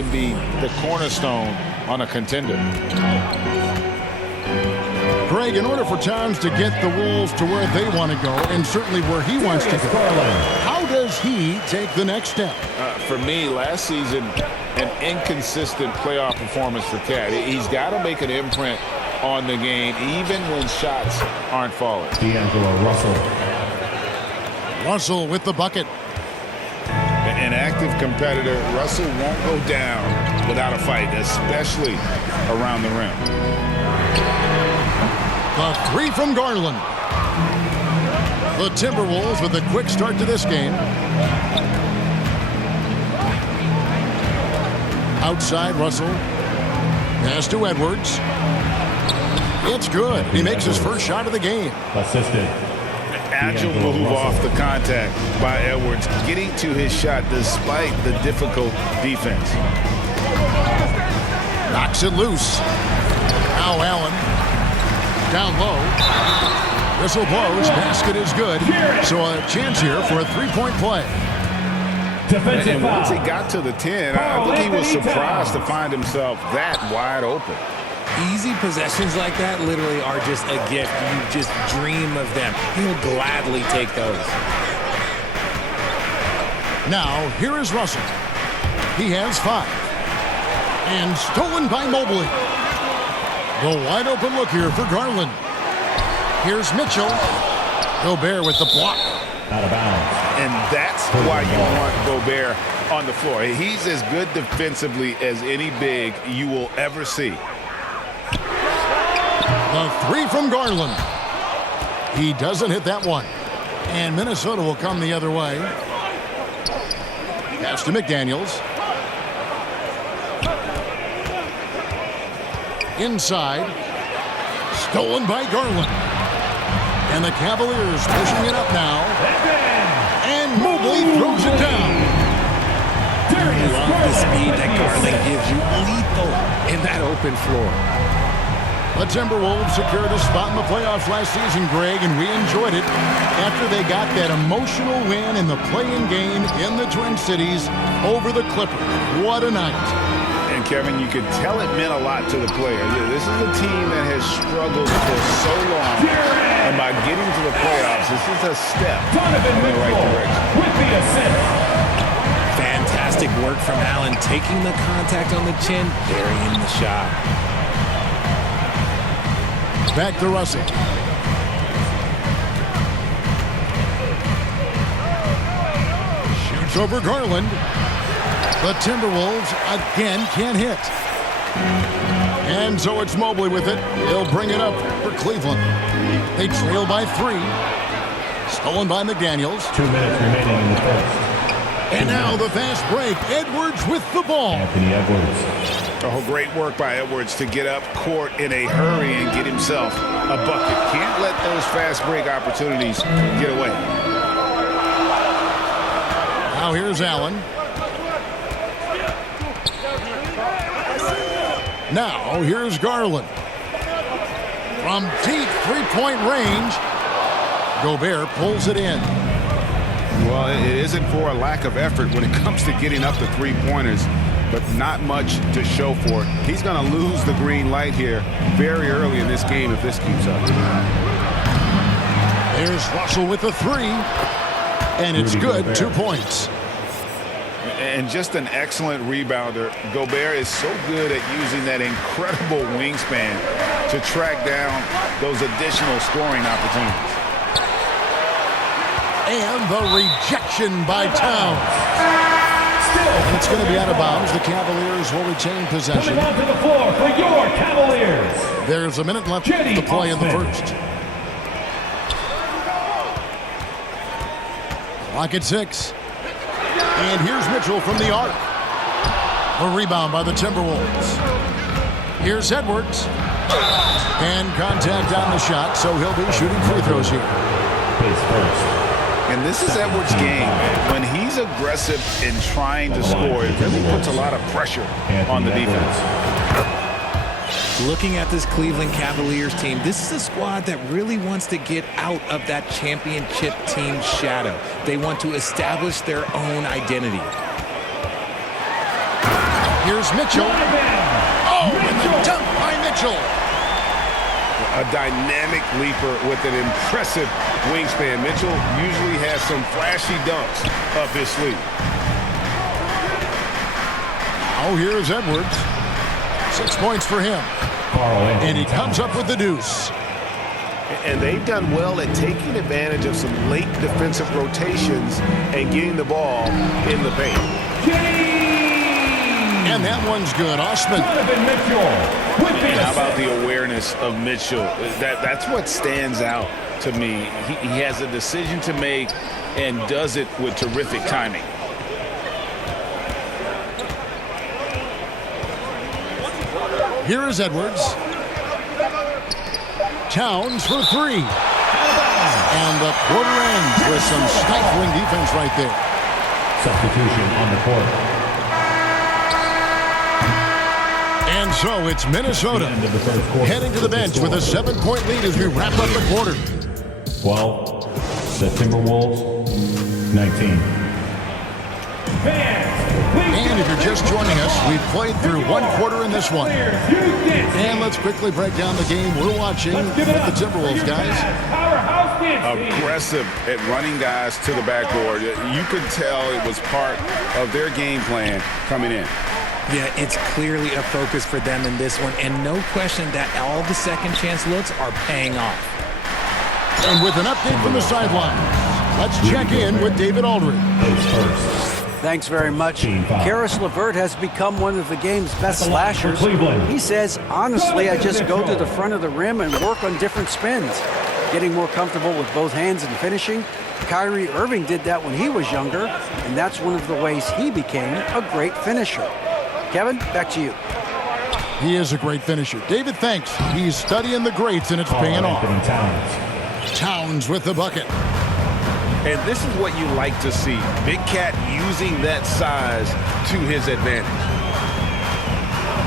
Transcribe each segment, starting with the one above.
can be the cornerstone on a contender. Greg, in order for Towns to get the Wolves to where they want to go, and certainly where he wants to go, how does he take the next step? For me, last season, an inconsistent playoff performance for Cat. He's got to make an imprint on the game, even when shots aren't falling. D'Angelo Russell. Russell with the bucket. An active competitor, Russell won't go down without a fight, especially around the rim. The three from Garland. The Timberwolves with a quick start to this game. Outside, Russell. Pass to Edwards. It's good. He makes his first shot of the game. Assisted. Agile move off the contact by Edwards, getting to his shot despite the difficult defense. Knocks it loose. Now Allen. Down low. Whistle blows. Basket is good. So a chance here for a three-point play. And once he got to the 10, I think he was surprised to find himself that wide open. Easy possessions like that literally are just a gift. You just dream of them. He'll gladly take those. Now, here is Russell. He has 5. And stolen by Mobley. The wide open look here for Garland. Here's Mitchell. Gobert with the block. Out of bounds. And that's why you want Gobert on the floor. He's as good defensively as any big you will ever see. The three from Garland. He doesn't hit that one. And Minnesota will come the other way. Pass to McDaniels. Inside. Stolen by Garland. And the Cavaliers pushing it up now. And Mobley throws it down. Love the speed that Garland gives you. Lethal in that open floor. The Timberwolves secured a spot in the playoffs last season, Greg, and we enjoyed it after they got that emotional win in the play-in game in the Twin Cities over the Clippers. What a night. And Kevin, you could tell it meant a lot to the player. This is a team that has struggled for so long, and by getting to the playoffs, this is a step in the right direction. With the assist. Fantastic work from Allen, taking the contact on the chin, burying the shot. Back to Russell. Shoots over Garland. The Timberwolves again can't hit. And so it's Mobley with it. He'll bring it up for Cleveland. They trail by 3. Stolen by McDaniels. 2 minutes remaining in the first. And now the fast break. Edwards with the ball. Anthony Edwards. Oh, great work by Edwards to get up court in a hurry and get himself a bucket. Can't let those fast break opportunities get away. Now here's Allen. Now here's Garland. From deep three-point range, Gobert pulls it in. Well, it isn't for a lack of effort when it comes to getting up the three-pointers, but not much to show for it. He's going to lose the green light here very early in this game if this keeps up. There's Russell with the 3, and it's good. 2 points. And just an excellent rebounder. Gobert is so good at using that incredible wingspan to track down those additional scoring opportunities. And the rejection by Towns. And it's going to be out of bounds. The Cavaliers will retain possession. Coming onto the floor for your Cavaliers. There's a minute left to play in the first. Clock at 6. And here's Mitchell from the arc. A rebound by the Timberwolves. Here's Edwards. And contact on the shot, so he'll be shooting free throws here. Pace first. And this is Edwards' game. When he's aggressive in trying to score, it really puts a lot of pressure on the defense. Looking at this Cleveland Cavaliers team, this is a squad that really wants to get out of that championship team shadow. They want to establish their own identity. Here's Mitchell. Oh, and the dunk by Mitchell. A dynamic leaper with an impressive wingspan. Mitchell usually has some flashy dunks up his sleeve. Oh, here's Edwards. 6 points for him. And he comes up with the deuce. And they've done well at taking advantage of some late defensive rotations and getting the ball in the paint. And that one's good. Osman. How about the awareness of Mitchell? That's what stands out to me. He has a decision to make and does it with terrific timing. Here is Edwards. Towns for three. And the quarter ends with some stifling defense right there. Substitution on the court. And so it's Minnesota End of the first quarter. heading to the bench with a 7-point lead as we wrap up the quarter. 12. The Timberwolves. 19. And if you're just joining us, we've played through one quarter in this one. And let's quickly break down the game we're watching with the Timberwolves, guys. Aggressive at running guys to the backboard. You could tell it was part of their game plan coming in. Yeah, it's clearly a focus for them in this one, and no question that all the second chance looks are paying off. And with an update from the sideline, let's check in with David Aldridge. Thanks very much. Karis LeVert has become one of the game's best slashers. He says, honestly, I just go to the front of the rim and work on different spins, getting more comfortable with both hands and finishing. Kyrie Irving did that when he was younger, and that's one of the ways he became a great finisher. Kevin, back to you. He is a great finisher. David, thanks. He's studying the greats, and it's paying off. Towns with the bucket. And this is what you like to see. Big Cat using that size to his advantage.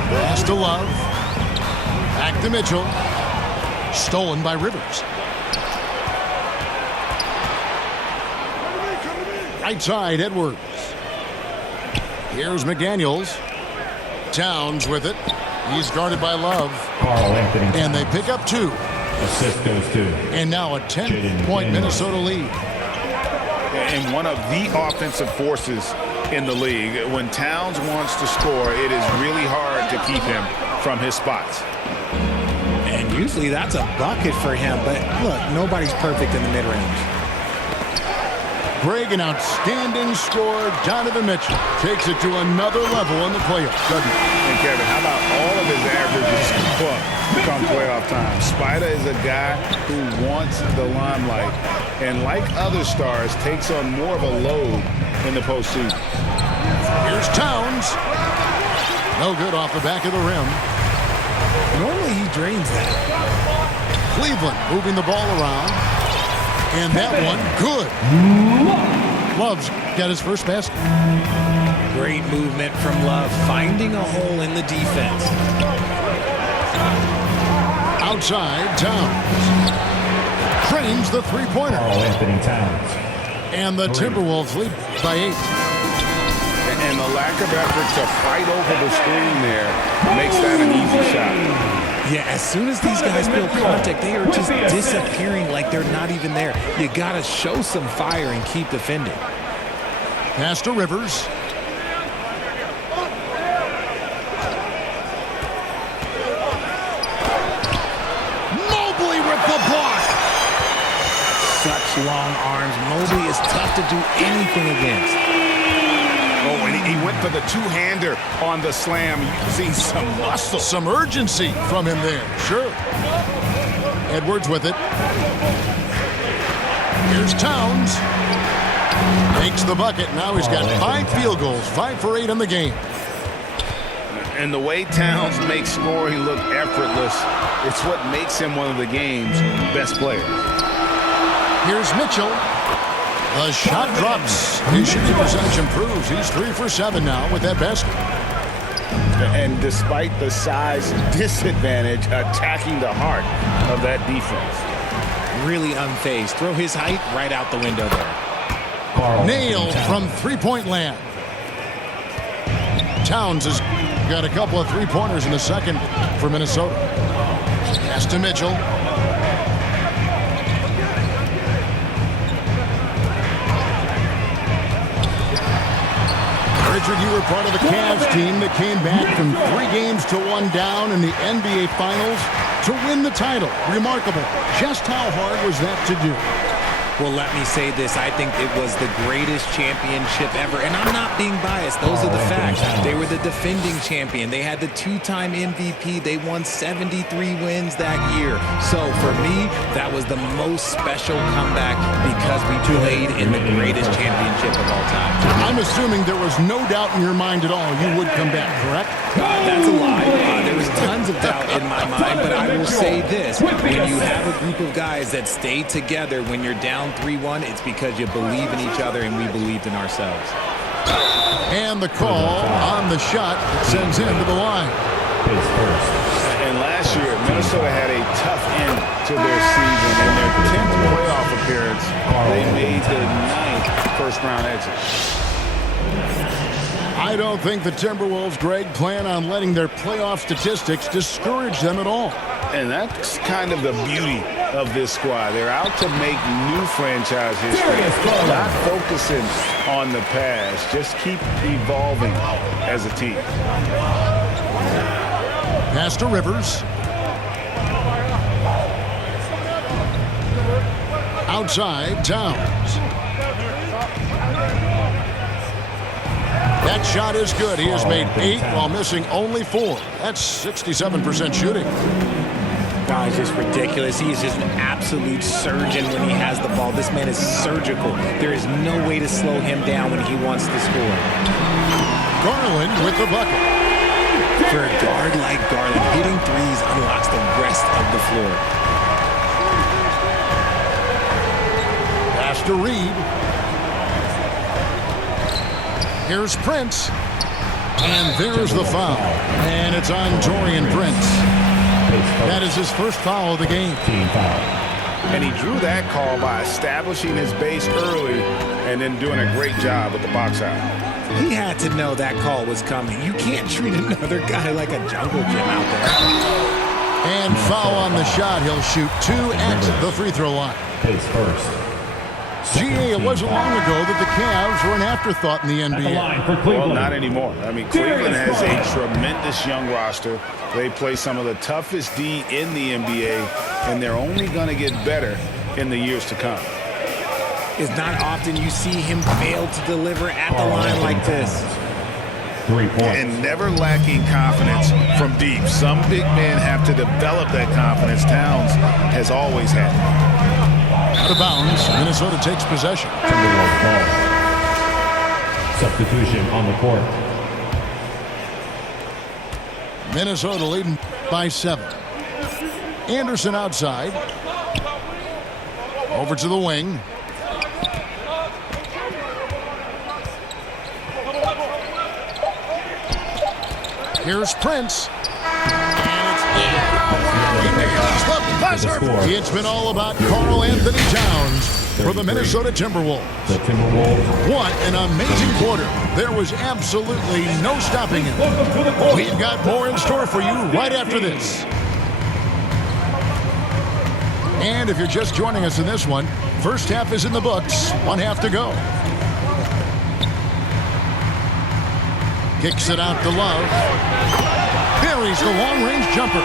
Pass to Love. Back to Mitchell. Stolen by Rivers. Right side, Edwards. Here's McDaniels. Towns with it. He's guarded by Love. And they pick up two. Assist goes to. And now a 10-point Minnesota lead. And one of the offensive forces in the league. When Towns wants to score, it is really hard to keep him from his spots. And usually that's a bucket for him, but look, nobody's perfect in the mid-range. Greg, an outstanding scorer. Donovan Mitchell takes it to another level in the playoffs, doesn't he? And Kevin, how about all of his averages come playoff time? Spider is a guy who wants the limelight, and like other stars, takes on more of a load in the postseason. Here's Towns. No good off the back of the rim. Normally he drains that. Cleveland moving the ball around. And that one, good. Love's got his first basket. Great movement from Love, finding a hole in the defense. Outside, Towns. Frames the three-pointer. Anthony Towns. And the Timberwolves lead by 8. And the lack of effort to fight over the screen there makes that an easy shot. Yeah, as soon as these guys feel contact, they are just disappearing like they're not even there. You got to show some fire and keep defending. Pass to Rivers. Mobley with the block. Such long arms. Mobley is tough to do anything against. Oh, and he went for the two-hander on the slam. You can see some muscle. Some urgency from him there. Sure. Edwards with it. Here's Towns. Makes the bucket. Now he's got 5 field goals. 5 for 8 in the game. And the way Towns makes scoring look effortless, it's what makes him one of the game's best players. Here's Mitchell. The shot drops. His shooting percentage improves. He's 3 for 7 now with that basket. And despite the size disadvantage, attacking the heart of that defense. Really unfazed. Throw his height right out the window there. Nailed from three-point land. Towns has got a couple of three-pointers in the second for Minnesota. Pass to Mitchell. Richard, you were part of the Cavs team that came back from 3 games to 1 down in the NBA Finals to win the title. Remarkable. Just how hard was that to do? Well, let me say this. I think it was the greatest championship ever. And I'm not being biased. Those are the facts. They were the defending champion. They had the 2-time MVP. They won 73 wins that year. So for me, that was the most special comeback because we played in the greatest championship of all time. I'm assuming there was no doubt in your mind at all you would come back, correct? That's a lie. There was tons of doubt in my mind, but I will say this. When you have a group of guys that stay together when you're down 3-1, it's because you believe in each other and we believed in ourselves. And the call on the shot sends him to the line. And last year, Minnesota had a tough end to their season. In their 10th playoff appearance, they made the 9th first-round exit. I don't think the Timberwolves, Greg, plan on letting their playoff statistics discourage them at all. And that's kind of the beauty of this squad. They're out to make new franchise history, not focusing on the past. Just keep evolving as a team. Pass to Rivers. Outside, Towns. That shot is good. He has made 8 while missing only 4. That's 67% shooting. Oh, it's just ridiculous. He is just an absolute surgeon when he has the ball. This man is surgical. There is no way to slow him down when he wants to score. Garland with the bucket. For a guard like Garland, hitting threes unlocks the rest of the floor. Pass to Reed. Here's Prince. And there's the foul. And it's on Taurean Prince. That is his first foul of the game. And he drew that call by establishing his base early and then doing a great job with the box out. He had to know that call was coming. You can't treat another guy like a jungle gym out there. And foul on the shot. He'll shoot 2 at the free throw line. Pace first. GA, it wasn't long ago that the Cavs were an afterthought in the NBA. Well, not anymore. I mean, Cleveland has a tremendous young roster. They play some of the toughest D in the NBA, and they're only going to get better in the years to come. It's not often you see him fail to deliver at the line like this. 3 points. And never lacking confidence from deep. Some big men have to develop that confidence. Towns has always had it. Out of bounds, Minnesota takes possession. Timberwolves ball. Substitution on the court. Minnesota leading by 7. Anderson outside. Over to the wing. Here's Prince. It's been all about Karl Anthony Towns for the Minnesota Timberwolves. The Timberwolves. What an amazing quarter. There was absolutely no stopping him. We've got more in store for you right after this. And if you're just joining us in this one, first half is in the books. 1 half to go. Kicks it out to Love. Buries the long-range jumper.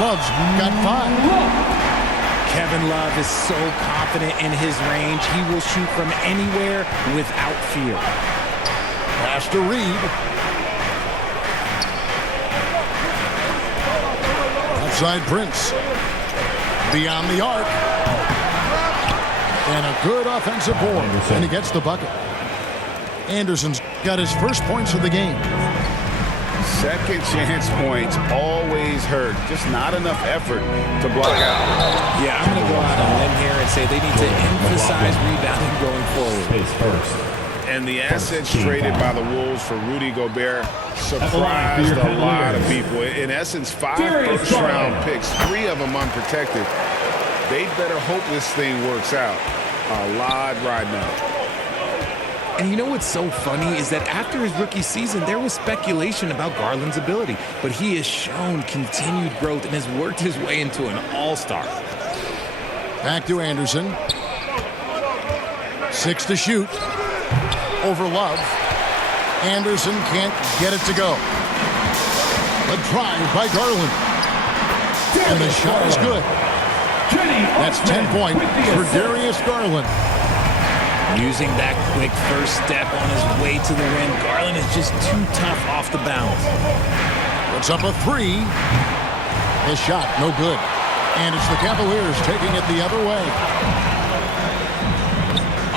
Love's got 5. Kevin Love is so confident in his range. He will shoot from anywhere without fear. Pass to Reed. Outside Prince. Beyond the arc. And a good offensive board. And he gets the bucket. Anderson's got his first points of the game. Second chance points always hurt. Just not enough effort to block out. Yeah, I'm going to go out on a limb here and say they need to emphasize rebounding going forward. Pace first. And the assets traded by the Wolves for Rudy Gobert surprised a lot of people. In essence, 5 first-round picks, 3 of them unprotected. They better hope this thing works out. A lot riding up. And you know what's so funny is that after his rookie season, there was speculation about Garland's ability, but he has shown continued growth and has worked his way into an all-star. Back to Anderson. 6 to shoot. Over Love. Anderson can't get it to go. A drive by Garland. And the shot is good. That's 10 points for Darius Garland. Using that quick first step on his way to the rim, Garland is just too tough off the bounce. Puts up a 3. His shot, no good. And it's the Cavaliers taking it the other way.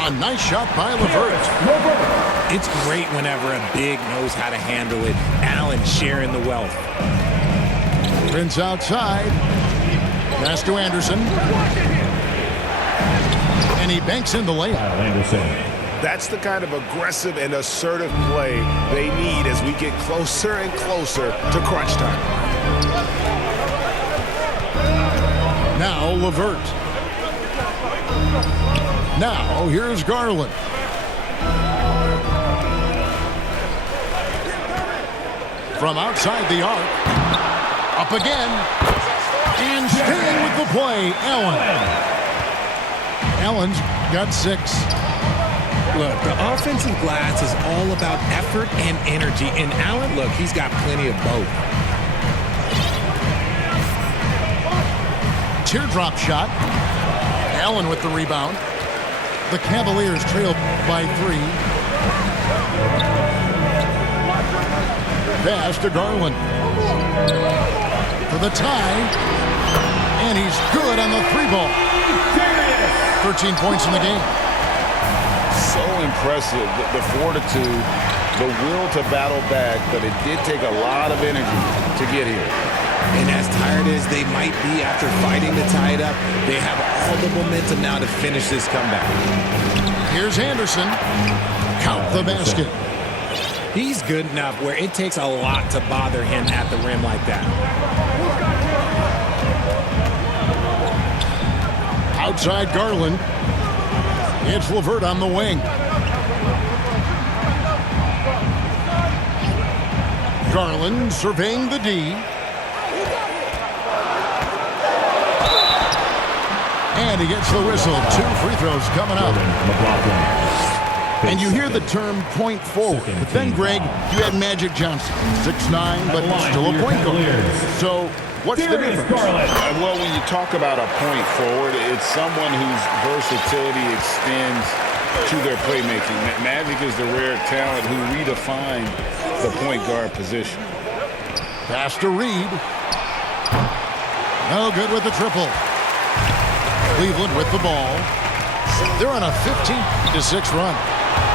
A nice shot by LeVert. It's great whenever a big knows how to handle it. Allen sharing the wealth. Prince outside. Pass to Anderson. And he banks in the layup. Anderson. That's the kind of aggressive and assertive play they need as we get closer and closer to crunch time. Now LeVert. Now here's Garland. From outside the arc. Up again. And staying with the play, Allen. Allen's got 6. Look, the offensive glass is all about effort and energy. And Allen, look, he's got plenty of both. Teardrop shot. Allen with the rebound. The Cavaliers trail by 3. Pass to Garland. For the tie. And he's good on the 3-ball. 13 points in the game. So impressive, the fortitude, the will to battle back, but it did take a lot of energy to get here. And as tired as they might be after fighting to tie it up, they have all the momentum now to finish this comeback. Here's Anderson. Count the basket. He's good enough where it takes a lot to bother him at the rim like that. Outside Garland. It's LeVert on the wing. Garland surveying the D. And he gets the whistle. 2 free throws coming up. And you hear the term point forward. But then, Greg, you had Magic Johnson. 6'9", but still a point guard. So what's the difference? Well, when you talk about a point forward, it's someone whose versatility extends to their playmaking. Magic is the rare talent who redefined the point guard position. Pass to Reed. No good with the triple. Cleveland with the ball. They're on a 15-6 run.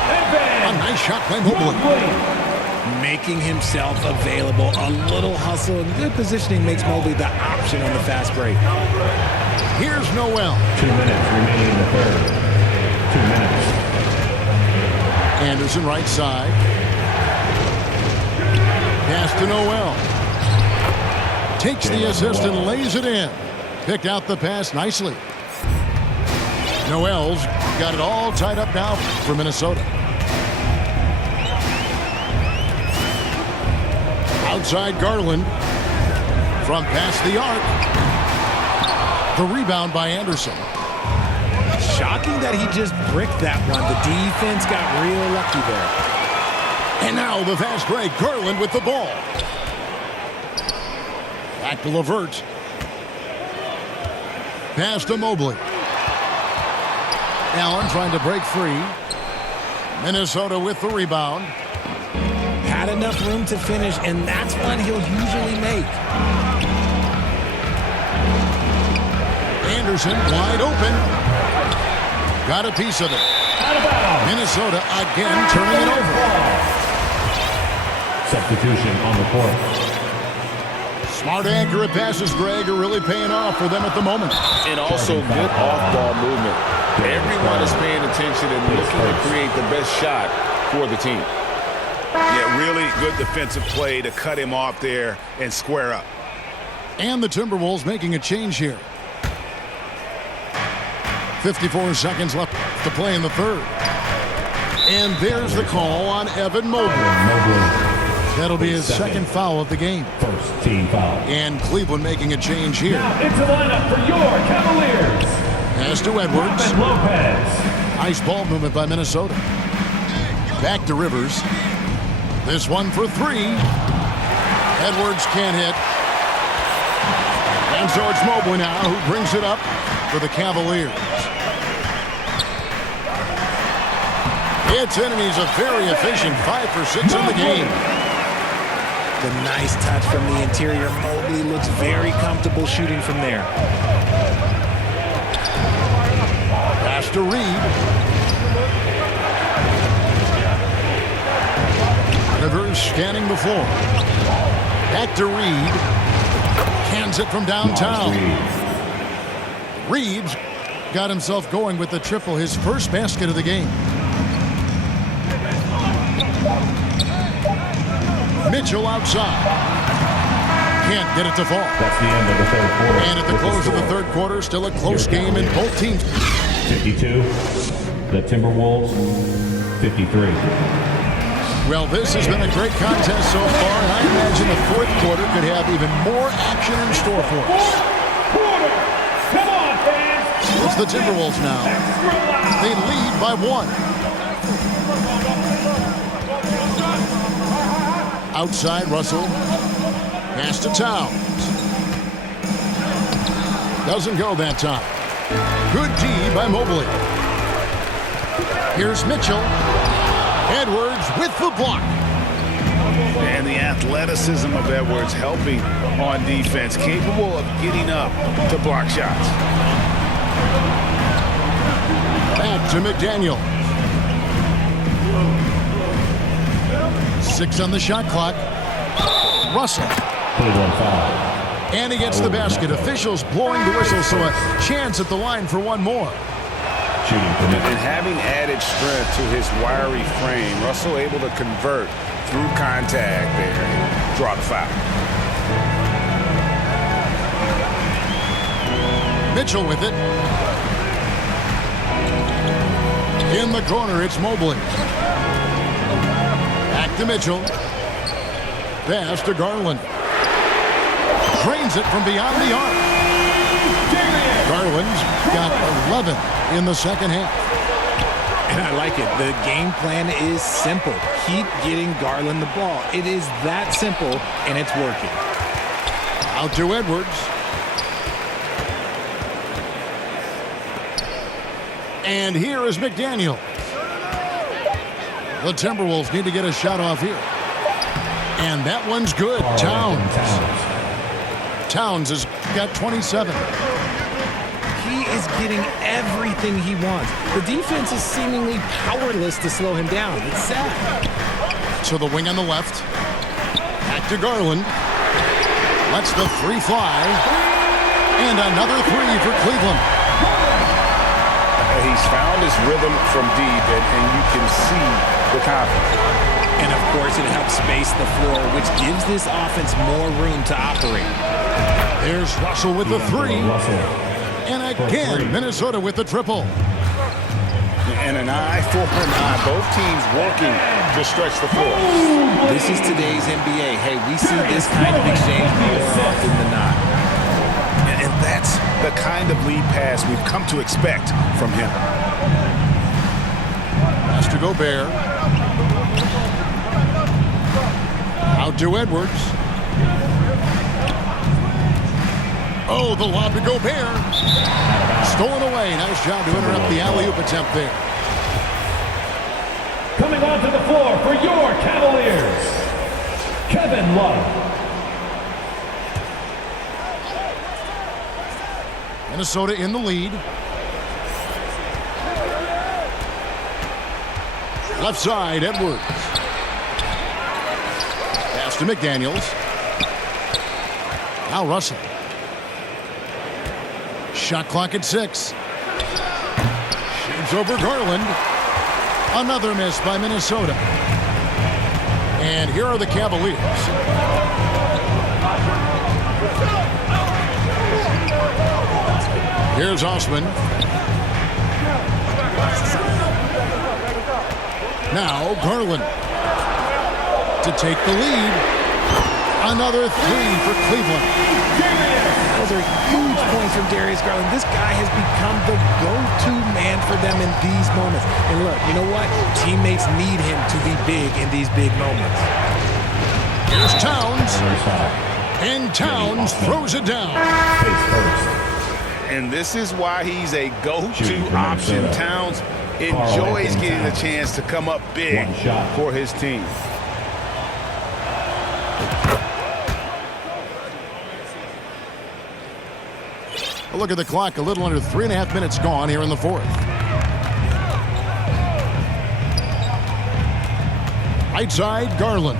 A nice shot by Mobley. Making himself available. A little hustle and good positioning makes Mobley the option on the fast break. Here's Noel. 2 minutes remaining in the third. 2 minutes. Anderson right side. Pass to Noel. Takes the assist and lays it in. Picked out the pass nicely. Noel's got it all tied up now for Minnesota. Outside Garland. From past the arc. The rebound by Anderson. Shocking that he just bricked that one. The defense got real lucky there. And now the fast break. Garland with the ball. Back to LeVert. Pass to Mobley. Allen trying to break free. Minnesota with the rebound. Had enough room to finish, and that's one he'll usually make. Anderson wide open. Got a piece of it. Minnesota again turning it over. Substitution on the court. Smart, accurate passes, Greg, are really paying off for them at the moment. And also good off-ball movement. Everyone is paying attention and looking to create the best shot for the team. Yeah, really good defensive play to cut him off there and square up. And the Timberwolves making a change here. 54 seconds left to play in the third. And there's the call on Evan Mobley. That'll be his second foul of the game. First team foul. And Cleveland making a change here. Now into lineup for your Cavaliers. Pass to Edwards. Robin Lopez. Nice ball movement by Minnesota. Back to Rivers. This one for three. Edwards can't hit. And so it's Mobley now who brings it up for the Cavaliers. It's in, and he's a very efficient 5 for 6 in the game. The nice touch from the interior. Mobley looks very comfortable shooting from there. Pass to Reed. Rivers scanning the floor. Back to Reed. Hands it from downtown. Reed's got himself going with the triple, his first basket of the game. Mitchell outside. Can't get it to fall. That's the end of the third quarter. And at the close of the third quarter, still a close game in both teams. 52. The Timberwolves, 53. Well, this has been a great contest so far, and I imagine the fourth quarter could have even more action in store for us. Come on, fans. It's the Timberwolves now. They lead by 1. Outside, Russell. Pass to Towns. Doesn't go that time. Good D by Mobley. Here's Mitchell. Edwards with the block. And the athleticism of Edwards helping on defense, capable of getting up to block shots. Back to McDaniel. 6 on the shot clock. Russell. Cleveland foul. And he gets the basket. Officials blowing the whistle, so a chance at the line for one more. Shooting permitted. And having added strength to his wiry frame, Russell able to convert through contact there and draw the foul. Mitchell with it. In the corner, it's Mobley. Back to Mitchell. Pass to Garland. Drains it from beyond the arc. Garland's got 11 in the second half. And I like it. The game plan is simple. Keep getting Garland the ball. It is that simple, and it's working. Out to Edwards. And here is McDaniel. The Timberwolves need to get a shot off here. And that one's good. Towns has got 27. He is getting everything he wants. The defense is seemingly powerless to slow him down. It's sad. To the wing on the left. Back to Garland. Lets the three fly. And another three for Cleveland. He's found his rhythm from deep, and you can see the confidence. And, of course, it helps space the floor, which gives this offense more room to operate. There's Russell with the three. And again, Minnesota with the triple. And an eye for an eye. Both teams working to stretch the floor. This is today's NBA. Hey, we see this kind of exchange more often than not. And that's the kind of lead pass we've come to expect from him. Pass to Gobert. Out to Edwards. Oh, the lob to Gobert. Stolen away. Nice job to interrupt the alley-oop attempt there. Coming onto the floor for your Cavaliers, Kevin Love. Minnesota in the lead. Left side, Edwards. Pass to McDaniels. Now Russell. Shot clock at 6. Shoots over Garland. Another miss by Minnesota. And here are the Cavaliers. Here's Osman. Now Garland to take the lead. Another three for Cleveland. Those are huge points from Darius Garland. This guy has become the go-to man for them in these moments. And look, you know what? Teammates need him to be big in these big moments. Here's Towns. And Towns throws it down. And this is why he's a go-to option. Towns enjoys getting a chance to come up big for his team. Look at the clock. A little under 3.5 minutes gone here in the fourth. Right side, Garland.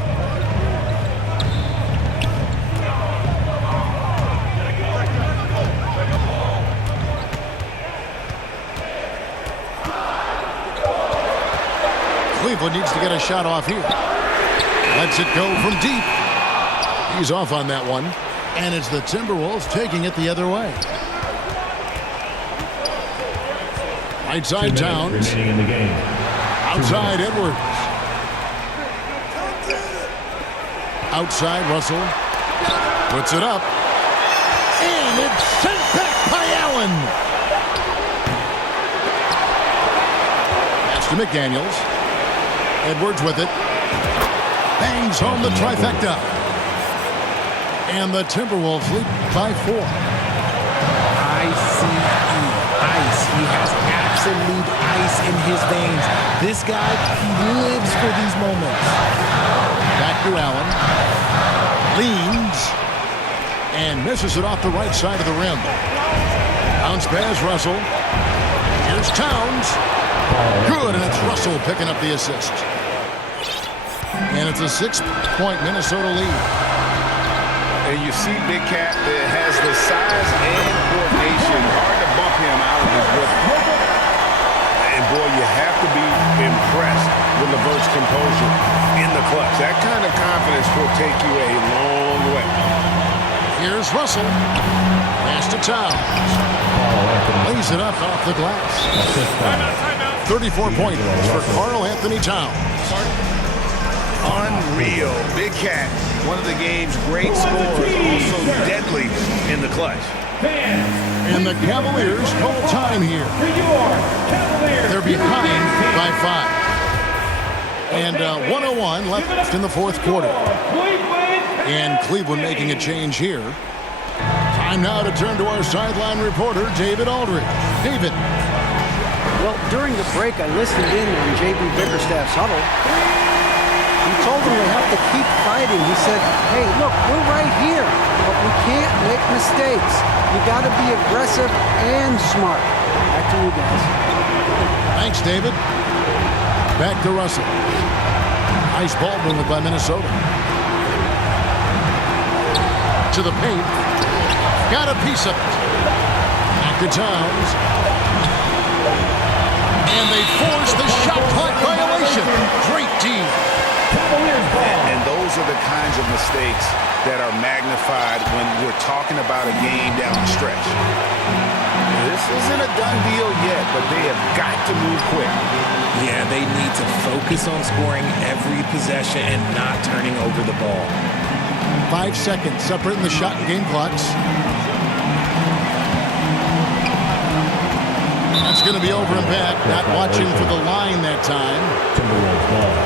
Cleveland needs to get a shot off here. Lets it go from deep. He's off on that one. And it's the Timberwolves taking it the other way. Right side Towns. Outside Edwards. Outside Russell. Puts it up. And it's sent back by Allen. Pass to McDaniels. Edwards with it. Bangs home the trifecta. And the Timberwolves lead by 4. ICE. He has absolute ice in his veins. This guy lives for these moments. Back to Allen. Leans. And misses it off the right side of the rim. Bounce pass Russell. Here's Towns. Good, and it's Russell picking up the assist. And it's a 6-point Minnesota lead. And you see Big Cat that has the size and coordination. Hard to bump him out of his rhythm. And boy, you have to be impressed with LeVert's composure in the clutch. That kind of confidence will take you a long way. Here's Russell. Pass to Towns. Lays it up off the glass. 34 points for Karl Anthony Towns. Unreal. Big Cat, one of the game's great scorers, also deadly in the clutch. And the Cavaliers call time here. They're behind by 5. And 1:01 left in the fourth quarter. And Cleveland making a change here. Time now to turn to our sideline reporter, David Aldridge. David. Well, during the break, I listened in on J.B. Bickerstaff's huddle. He told them they have to keep fighting. He said, hey, look, we're right here, but we can't make mistakes. You got to be aggressive and smart. Back to you guys. Thanks, David. Back to Russell. Nice ball movement by Minnesota. To the paint. Got a piece of it. Back to Towns. And they force the shot clock violation. Great team. And those are the kinds of mistakes that are magnified when we're talking about a game down the stretch. This isn't a done deal yet, but they have got to move quick. Yeah, they need to focus on scoring every possession and not turning over the ball. 5 seconds separating the shot and game clocks. That's going to be over and back. Not watching for the line that time. Timberwolves ball.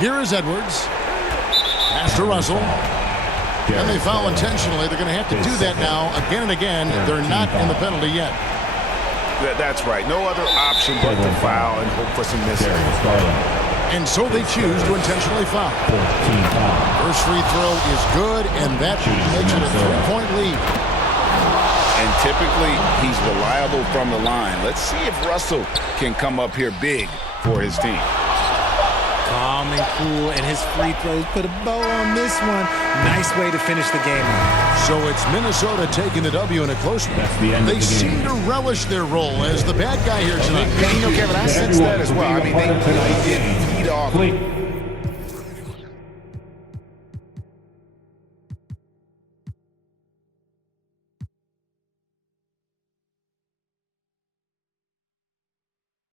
Here is Edwards. Pass to Russell. And they foul intentionally. They're going to have to do that now again and again. They're not in the penalty yet. That's right. No other option but to foul and hope for some misses. And so they choose to intentionally foul. First free throw is good, and that makes it a 3-point lead. And typically, he's reliable from the line. Let's see if Russell can come up here big for his team. Calm and cool, and his free throws put a bow on this one. Nice way to finish the game. So it's Minnesota taking the W in a close one. They seem to relish their role as the bad guy here tonight. And, Kevin, I sense that as well. I mean, they really did feed off